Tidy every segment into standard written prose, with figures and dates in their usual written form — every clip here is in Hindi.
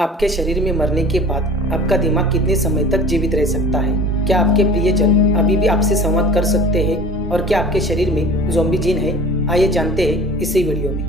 आपके शरीर में मरने के बाद आपका दिमाग कितने समय तक जीवित रह सकता है? क्या आपके प्रियजन अभी भी आपसे संवाद कर सकते हैं? और क्या आपके शरीर में ज़ॉम्बी जीन है? आइए जानते हैं इसी वीडियो में।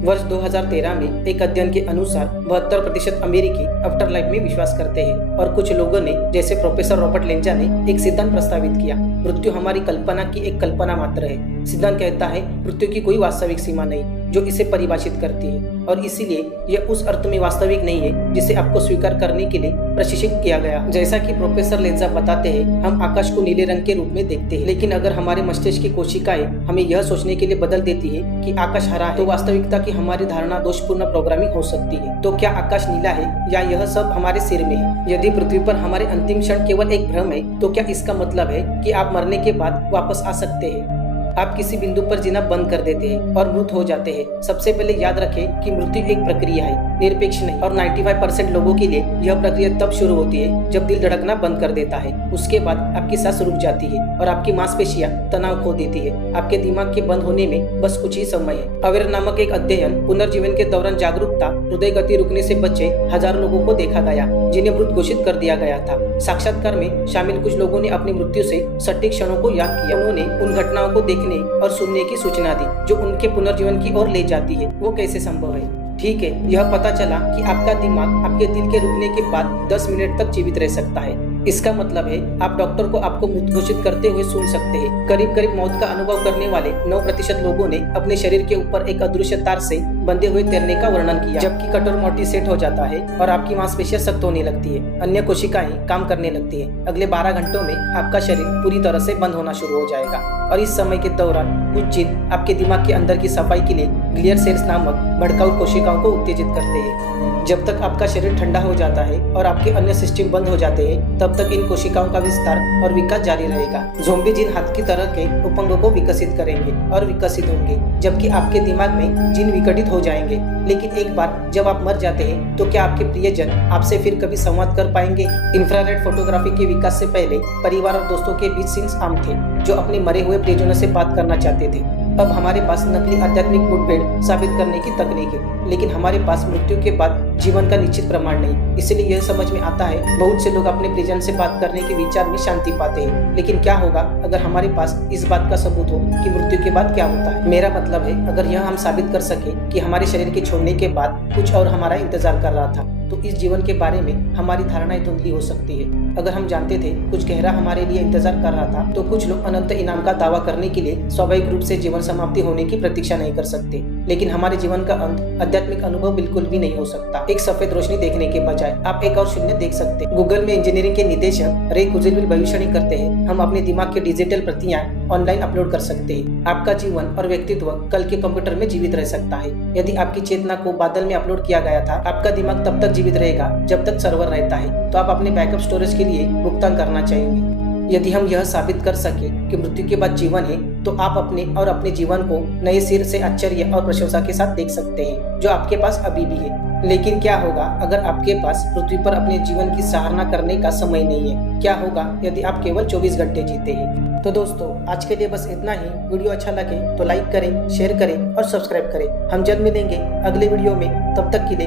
वर्ष 2013 में एक अध्ययन के अनुसार 72% अमेरिकी आफ्टर लाइफ में विश्वास करते हैं और कुछ लोगों ने, जैसे प्रोफेसर रॉबर्ट लेंजा ने, एक सिद्धांत प्रस्तावित किया। मृत्यु हमारी कल्पना की एक कल्पना मात्र है। सिद्धांत कहता है मृत्यु की कोई वास्तविक सीमा नहीं जो इसे परिभाषित करती है, और इसीलिए यह उस अर्थ में वास्तविक नहीं है जिसे आपको स्वीकार करने के लिए प्रशिक्षित किया गया। जैसा कि प्रोफेसर लेंजा बताते हैं, हम आकाश को नीले रंग के रूप में देखते हैं, लेकिन अगर हमारे मस्तिष्क की कोशिकाएं हमें यह सोचने के लिए बदल देती है कि आकाश हरा है, तो वास्तविकता की हमारी धारणा दोषपूर्ण प्रोग्रामिंग हो सकती है। तो क्या आकाश नीला है या यह सब हमारे सिर में है? यदि पृथ्वी पर हमारे अंतिम क्षण केवल एक भ्रम है, तो क्या इसका मतलब है कि आप मरने के बाद वापस आ सकते हैं? आप किसी बिंदु पर जीना बंद कर देते हैं और मृत हो जाते हैं। सबसे पहले याद रखें कि मृत्यु एक प्रक्रिया है, निरपेक्ष नहीं, और 95% लोगों के लिए यह प्रक्रिया तब शुरू होती है जब दिल धड़कना बंद कर देता है। उसके बाद आपकी सांस रुक जाती है और आपकी मांसपेशियां तनाव खो देती है। आपके दिमाग के बंद होने में बस कुछ ही समय है। अवेयर नामक एक अध्ययन पुनर्जीवन के दौरान जागरूकता, हृदय गति रुकने से बचे हजारों लोगों को देखा गया जिन्हें मृत घोषित कर दिया गया था। साक्षात्कार में शामिल कुछ लोगों ने अपनी मृत्यु से सटीक क्षणों को याद किया। उन्होंने उन घटनाओं को देखने और सुनने की सूचना दी जो उनके पुनर्जीवन की ओर ले जाती है। वो कैसे संभव है? ठीक है, यह पता चला कि आपका दिमाग आपके दिल के रुकने के बाद 10 मिनट तक जीवित रह सकता है। इसका मतलब है आप डॉक्टर को आपको मृत घोषित करते हुए सुन सकते हैं। करीब करीब मौत का अनुभव करने वाले 9% लोगों ने अपने शरीर के ऊपर एक अदृश्य तार से बंधे हुए तैरने का वर्णन किया। जबकि कठोर मोटी सेट हो जाता है और आपकी मांसपेशियां सख्त होने लगती है, अन्य कोशिकाएं काम करने लगती है। अगले 12 घंटों में आपका शरीर पूरी तरह से बंद होना शुरू हो जाएगा, और इस समय के दौरान कुछ जीन आपके दिमाग के अंदर की सफाई के लिए ग्लियर सेल्स नामक भड़काऊ कोशिकाओं को उत्तेजित करते हैं। जब तक आपका शरीर ठंडा हो जाता है और आपके अन्य सिस्टम बंद हो जाते हैं, तब तक इन कोशिकाओं का विस्तार और विकास जारी रहेगा। ज़ॉम्बी जीन हाथ की तरह के उपंगों को विकसित करेंगे और विकसित होंगे, जबकि आपके दिमाग में जीन विघटित हो जाएंगे। लेकिन एक बार जब आप मर जाते हैं, तो क्या आपके प्रियजन आपसे फिर कभी संवाद कर पाएंगे? इंफ्रारेड फोटोग्राफी के विकास से पहले परिवार और दोस्तों के बीच सीन्स आम थे जो अपने मरे हुए प्रियजनों से बात करना चाहते थे। अब हमारे पास नकली आध्यात्मिक मुठभेड़ साबित करने की तकनीक है, लेकिन हमारे पास मृत्यु के बाद जीवन का निश्चित प्रमाण नहीं। इसलिए यह समझ में आता है बहुत से लोग अपने प्रियजन से बात करने के विचार में शांति पाते हैं। लेकिन क्या होगा अगर हमारे पास इस बात का सबूत हो कि मृत्यु के बाद क्या होता है? मेरा मतलब है, अगर यह हम साबित कर सके कि हमारे शरीर के छोड़ने के बाद कुछ और हमारा इंतजार कर रहा था, तो इस जीवन के बारे में हमारी धारणाएं धुंधली हो सकती है। अगर हम जानते थे कुछ गहरा हमारे लिए इंतजार कर रहा था, तो कुछ लोग अनंत इनाम का दावा करने के लिए स्वाभाविक रूप से जीवन समाप्ति होने की प्रतीक्षा नहीं कर सकते। लेकिन हमारे जीवन का अंत आध्यात्मिक अनुभव बिल्कुल भी नहीं हो सकता। एक सफेद रोशनी देखने के बजाय आप एक और शून्य देख सकते हैं। गूगल में इंजीनियरिंग के निदेशक रे कुजलविल भविष्यवाणी करते हैं, हम अपने दिमाग की डिजिटल प्रतियां ऑनलाइन अपलोड कर सकते हैं। आपका जीवन और व्यक्तित्व कल के कंप्यूटर में जीवित रह सकता है। यदि आपकी चेतना को बादल में अपलोड किया गया था, आपका दिमाग तब तक जीवित रहेगा जब तक सर्वर रहता है, तो आप अपने बैकअप स्टोरेज के लिए भुगतान करना चाहेंगे। यदि हम यह साबित कर सके कि मृत्यु के बाद जीवन है, तो आप अपने और अपने जीवन को नए सिर से आश्चर्य और प्रशंसा के साथ देख सकते हैं जो आपके पास अभी भी है। लेकिन क्या होगा अगर आपके पास पृथ्वी पर अपने जीवन की सराहना करने का समय नहीं है? क्या होगा यदि आप केवल 24 घंटे जीते हैं? तो दोस्तों, आज के लिए बस इतना ही। वीडियो अच्छा लगे तो लाइक करें, शेयर करें और सब्सक्राइब करें। हम जल्द मिलेंगे अगले वीडियो में। तब तक के लिए